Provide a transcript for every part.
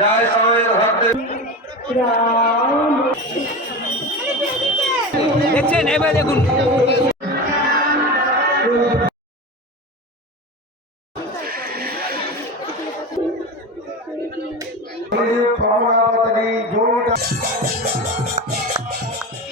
জয় দেখছেন, এবার দেখুন।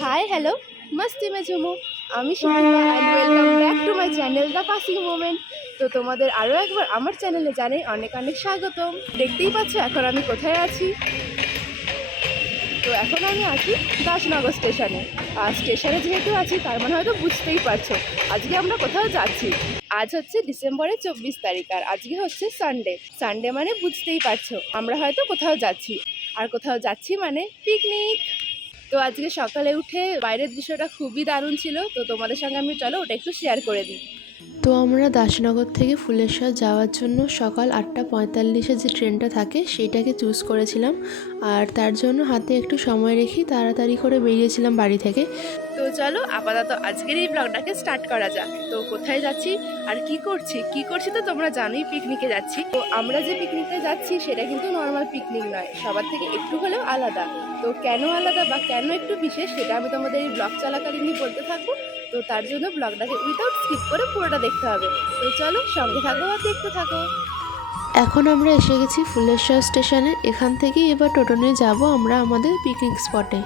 হাই হ্যালো মস্তি মে ঝুমু আমি Shilpa and welcome back to my channel the passing moment তো তোমাদের আরও একবার আমার চ্যানেলে জানাই অনেক অনেক স্বাগতম। দেখতেই পাচ্ছ এখন আমি কোথায় আছি? তো এখন আমি আছি দাসনগর স্টেশনে। আর স্টেশনে যেহেতু আছি, তার মানে হয়তো বুঝতেই পারছ। আজকে আমরা কোথাও যাচ্ছি? আজ হচ্ছে ডিসেম্বরের চব্বিশ তারিখ আর আজকে হচ্ছে সানডে। সানডে মানে বুঝতেই পারছ, আমরা হয়তো কোথাও যাচ্ছি। আর কোথাও যাচ্ছি মানে পিকনিক। তো আজকে সকালে উঠে বাইরের দৃশ্যটা খুবই দারুণ ছিল। তো তোমাদের সঙ্গে আমি, চলো ওটা একটু শেয়ার করে দিই। তো আমরা দাসনগর থেকে ফুলেশ্বর যাওয়ার জন্য সকাল আটটা পঁয়তাল্লিশে যে ট্রেনটা থাকে, সেইটাকে চুজ করেছিলাম। আর তার জন্য হাতে একটু সময় রেখে তাড়াতাড়ি করে বেরিয়েছিলাম বাড়ি থেকে। তো চলো আপাতত আজকের এই ব্লগটাকে স্টার্ট করা যাক। তো কোথায় যাচ্ছি আর কি করছি? কি করছি তো তোমরা জানোই পিকনিকে যাচ্ছি। তো আমরা যে পিকনিকে যাচ্ছি, সেটা কিন্তু নর্মাল পিকনিক নয়। সবার থেকে একটু হলেও আলাদা। তো কেন আলাদা বা কেন একটু বিশেষ, সেটা আমি তোমাদের এই ব্লগ চলাকালীনই বলতে থাকব। তো তার জন্য ব্লগটাকে উইদাউট স্কিপ করে পুরোটা দেখতে হবে। তো চলো সঙ্গে থাকো আর দেখতে থাকো। এখন আমরা এসে গেছি ফুলেশ্বর স্টেশনে। এখান থেকেই এবার টোটো নিয়ে যাব আমরা আমাদের পিকনিক স্পটে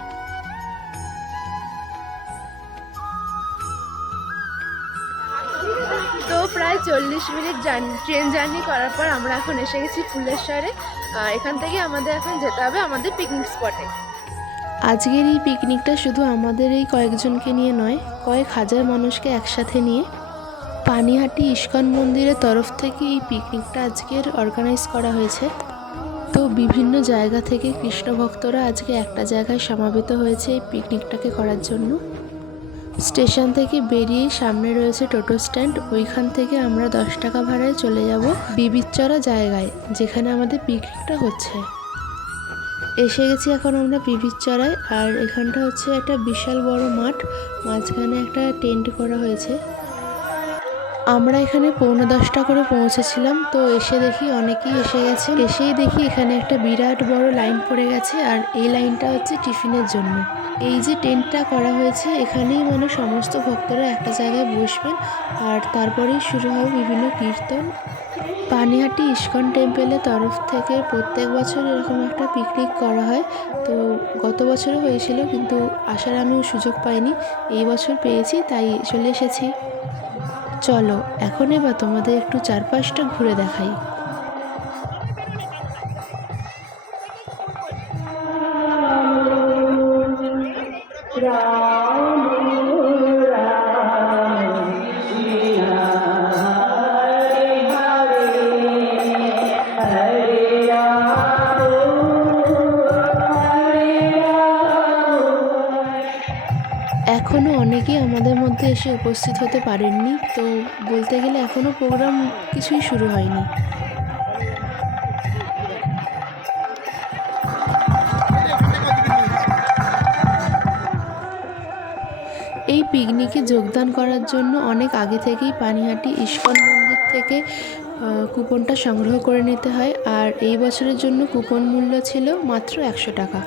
তো প্রায় চল্লিশ মিনিট ট্রেন জার্নি করার পর আমরা এখন এসে গেছি ফুলেশ্বরে। এখান থেকে আমাদের এখন যেতে হবে আমাদের পিকনিক স্পটে আজকের এই পিকনিকটা শুধু আমাদের এই কয়েকজনকে নিয়ে নয়, কয়েক হাজার মানুষকে একসাথে নিয়ে পানিহাটি ইস্কন মন্দিরের তরফ থেকে এই পিকনিকটা আজকের অর্গানাইজ করা হয়েছে। তো বিভিন্ন জায়গা থেকে কৃষ্ণ ভক্তরা আজকে একটা জায়গায় সমাবেত হয়েছে এই পিকনিকটাকে করার জন্য। স্টেশন থেকে বেরিয়ে সামনে রয়েছে টোটো স্ট্যান্ড, ওইখান থেকে আমরা দশ টাকা ভাড়ায় চলে যাব বিবিচরা জায়গায়, যেখানে আমাদের পিকনিকটা হচ্ছে। এসে গেছি এখন আমরা পিভির চড়ায় আর এখানটা হচ্ছে একটা বিশাল বড় মাঠ, মাঝখানে একটা টেন্ট করা হয়েছে। আমরা এখানে পৌনে দশটা করে পৌঁছেছিলাম, তো এসে দেখি অনেকেই এসে গেছে। এসেই দেখি এখানে একটা বিরাট বড় লাইন পড়ে গেছে, আর এই লাইনটা হচ্ছে টিফিনের জন্য। এই যে টেন্টটা করা হয়েছে, এখানেই মানে সমস্ত ভক্তরা একটা জায়গায় বসবেন, আর তারপরেই শুরু হবে বিভিন্ন কীর্তন। পানিহাটি ইস্কন টেম্পেলের তরফ থেকে প্রত্যেক বছর এরকম একটা পিকনিক করা হয়। তো গত বছরও হয়েছিল, কিন্তু আসার আমি সুযোগ পাইনি। এই বছর পেয়েছি, তাই চলে এসেছি। চলো, এখন এবার তোমাদের একটু চারপাশটা ঘুরে দেখাই। এসে উপস্থিত হতে পারেননি। তো বলতে গেলে এখনও প্রোগ্রাম কিছুই শুরু হয়নি। এই পিকনিকে যোগদান করার জন্য অনেক আগে থেকেই পানিহাটি ইস্কন মন্দির থেকে কুপনটা সংগ্রহ করে নিতে হয়। আর এই বছরের জন্য কুপন মূল্য ছিল মাত্র একশো টাকা।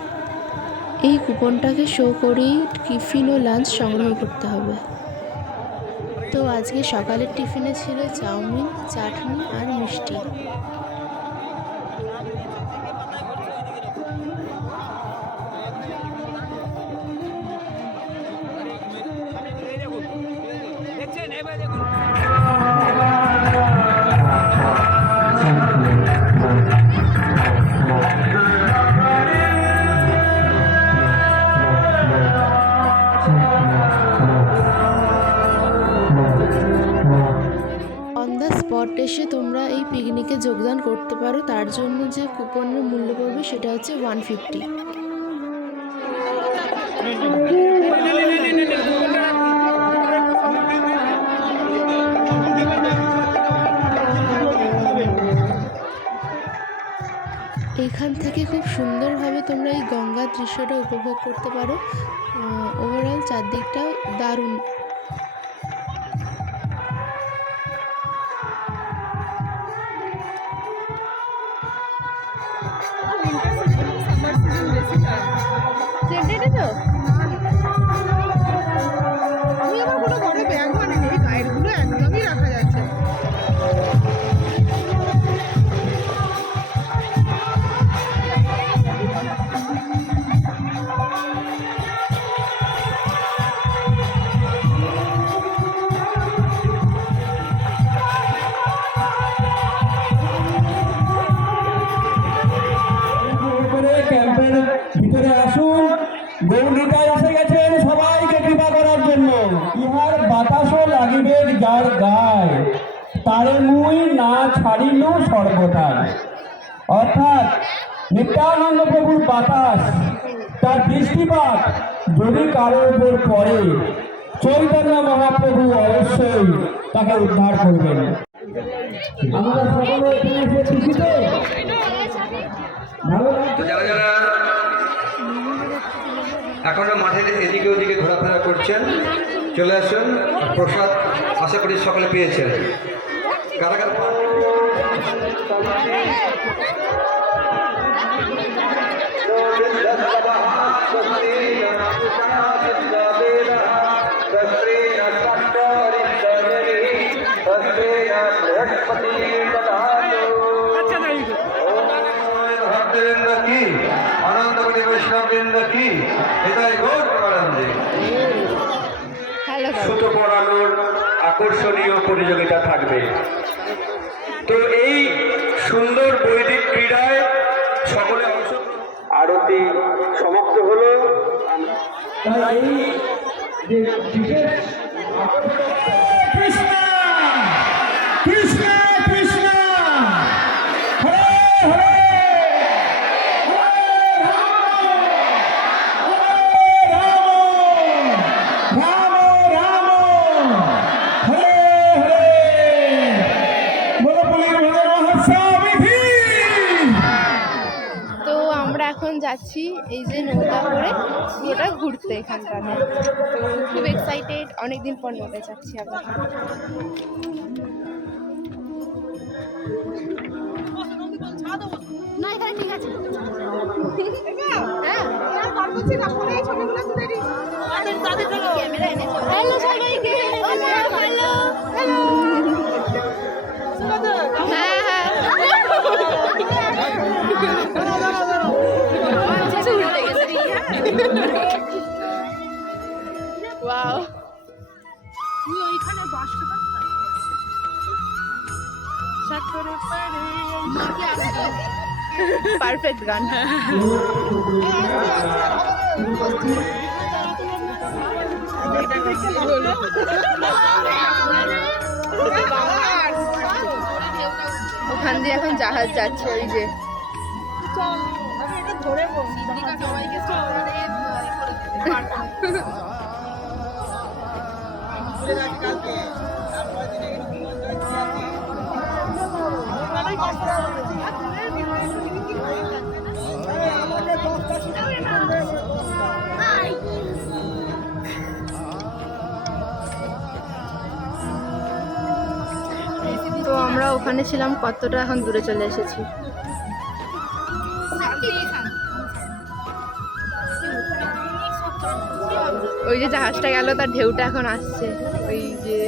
এই কুপনটাকে শো করেই টিফিন ও লাঞ্চ সংগ্রহ করতে হবে। আজকে সকালের টিফিনে ছিল চাউমিন চাটনি আর মিষ্টি। যোগদান করতে পারো, তার জন্য যে কুপনের মূল্য পড়বে সেটা হচ্ছে ওয়ান ফিফটি এখান থেকে খুব সুন্দরভাবে তোমরা এই গঙ্গার দৃশ্যটা উপভোগ করতে পারো। ওভারঅল চারদিকটাও দারুণ ভিতরে আসুন। গৌরীটা এসে গেছেন সবাইকে কৃপা করার জন্য। ইহার বাতাসও লাগিবে যার গায়। তারে মুই না ছাড়িল সর্বদাই। অর্থাৎ নিত্যানন্দ প্রভুর বাতাস, তার দৃষ্টিপাত যদি কারোর উপর পড়ে, চৈতন্য মহাপ্রভু অবশ্যই তাকে উদ্ধার করবেন। আমরা সকলে এখানে এসে ভালো যারা যারা। এখনও মাঠের এদিকে ওদিকে ঘোরাফেরা করছেন চলে আসুন প্রসাদ আশা করি সকলে পেয়েছেন কারাগার কারা আচ্ছা সুতো পড়ানোর আকর্ষণীয় প্রতিযোগিতা থাকবে। তো এই সুন্দর বৈদিক ক্রীড়ায় সকলে অংশ আরতি এই যে নৌকা করে পুরোটা ঘুরতে এখানটাতে তো খুব এক্সাইটেড অনেকদিন পর নৌকায় যাচ্ছি আবার না এখানে ঠিক আছে। হ্যাঁ। পারফেক্ট গান ওখান দিয়ে এখন জাহাজ যাচ্ছে ওই যে। তো আমরা ওখানে ছিলাম কতটা এখন দূরে চলে এসেছি ওই যে জাহাজটা গেল, তার ঢেউটা এখন আসছে। ওই যে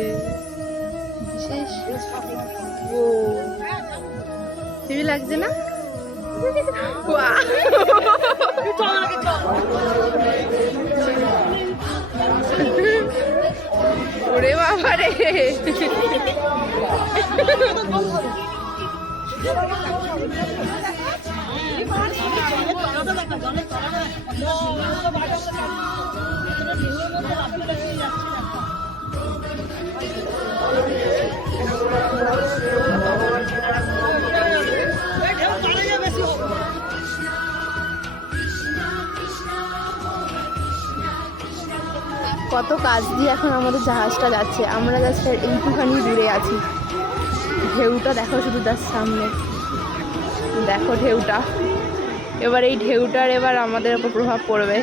ও লাগছে না! ওরে বাবা রে! কত কাজ দিয়ে এখন আমাদের জাহাজটা যাচ্ছে। আমরা আর এইটুখানি দূরে আছি। ঢেউটা দেখো শুধু তার সামনে। দেখো ঢেউটা। এবার এই ঢেউটার এবার আমাদের উপর প্রভাব পড়বে।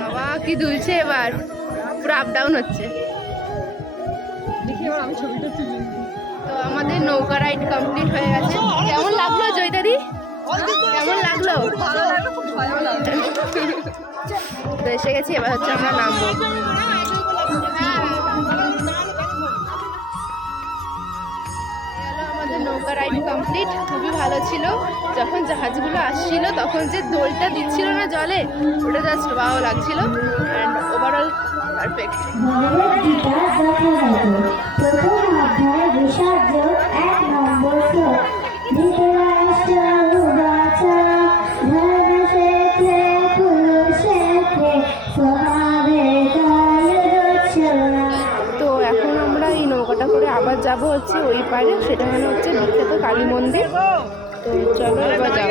বাবা, কি দুলছে এবার। পুরো আপ ডাউন হচ্ছে। তো আমাদের নৌকা রাইড কমপ্লিট হয়ে গেছে। কেমন লাগল জয়দাদি কেমন লাগল? তো এসে গেছি, এবার হচ্ছে আমরা নামবো। নৌকা রাইড কমপ্লিট খুবই ভালো ছিল। যখন জাহাজগুলো আসছিল, তখন যে দোলটা দিচ্ছিল না জলে, ওটা জাস্ট ভালো লাগছিল। অ্যান্ড ওভারঅল পারফেক্ট যাব হচ্ছে ওই পারে সেটা মানে হচ্ছে বিখ্যাত কালী মন্দির। তো চলো এবার যাব।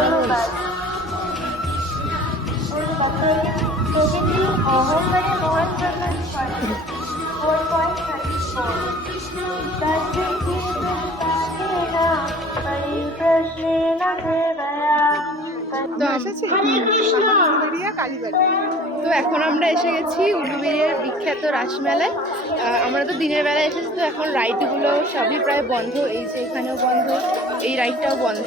অনুবাদ প্রকৃতি অহংকারে মহান প্রকাশ করে ফোর পয়েন্ট থার্টি ফোর তো তো এখন আমরা এসে গেছি উলুবেড়িয়ার বিখ্যাত রাসমেলায়। আমরা তো দিনের বেলা এসেছি তো এখন রাইডগুলো সবই প্রায় বন্ধ এই যে এখানেও বন্ধ এই রাইডটাও বন্ধ।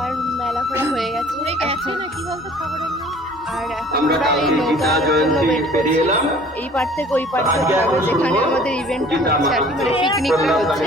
আর মেলা ঘোরা হয়ে গেছে। গেছে না কি বলতো খবরের না আর এখন এই করছি এই পার থেকে ওই পার হবে যেখানে আমাদের ইভেন্টটা হচ্ছে আর কি মানে পিকনিকটা হচ্ছে।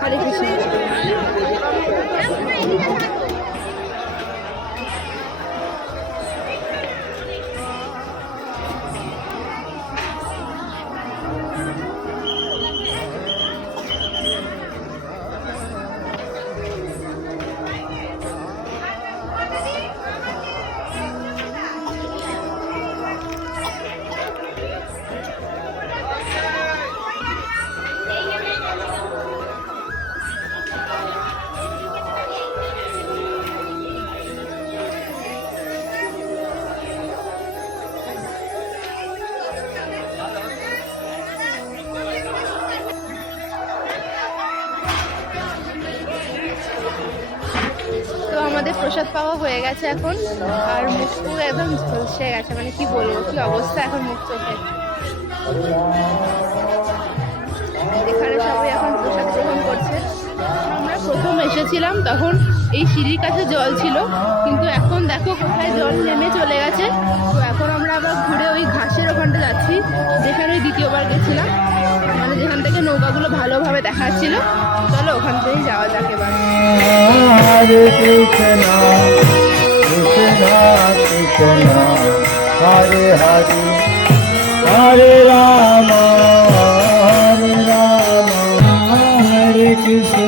হরে কৃষ্ণ হয়ে গেছে এখন। আর মুখ একদম ঝলসে গেছে মানে কি বলব, কি অবস্থা এখন মুখ চোখে এখানে সবাই এখন প্রসাদ গ্রহণ করছে। আমরা প্রথম এসেছিলাম তখন এই সিঁড়ির কাছে জল ছিল, কিন্তু এখন দেখো কোথায় জল নেমে চলে গেছে। তো এখন আমরা আবার ঘুরে ওই ঘাসের ওখানটা যাচ্ছি, যেখানে দ্বিতীয়বার গেছিলাম। মানে যেখান থেকে নৌকাগুলো ভালোভাবে দেখাচ্ছিল, চলো ওখান থেকেই যাওয়া যাক এবার। হরে হরে হরে রাম হরে রাম হরে কৃষ্ণ।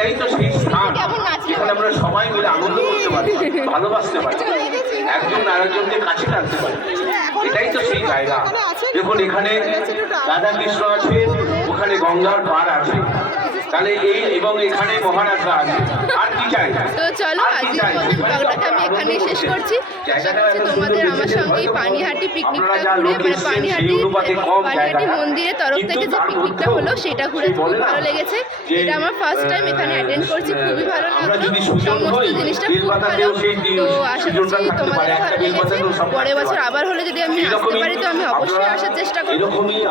এটাই তো সেই স্থান। যেখানে আমরা সবাই মিলে আনন্দ করতে পারি ভালোবাসতে পারি। একজন আরেকজনকে কাছে রাখতে পারি। এটাই তো সেই জায়গা। দেখুন এখানে রাধা কৃষ্ণ আছে ওখানে গঙ্গার পার আছে। তাহলে এই এবং এখানে মহারাজরা আছে। আর কি চাই? তো চলো আজকের মতো ব্লগটাকে আমি এখানেই শেষ করছি। আশা করছি তোমাদের আমার সঙ্গে এই পানিহাটি পিকনিকটা ঘুরে মানে পানিহাটি পানিহাটি মন্দিরের তরফ থেকে যে পিকনিকটা হলো সেটা ঘুরে খুবই ভালো লেগেছে। এটা আমার ফার্স্ট টাইম এখানে অ্যাটেন্ড করছি খুবই ভালো লাগল। সমস্ত জিনিসটা খুব ভালো। তো আশা করছি তোমাদের ভালো লেগেছে। পরের বছর আবার হলে যদি আমি আসতে পারি তো আমি অবশ্যই আসার চেষ্টা করব।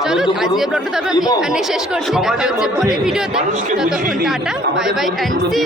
চলো আজকের ব্লগটা তবে আমি এখানেই শেষ করছি। দেখা হচ্ছে পরের ভিডিওতে। ততক্ষণ tata bye bye and see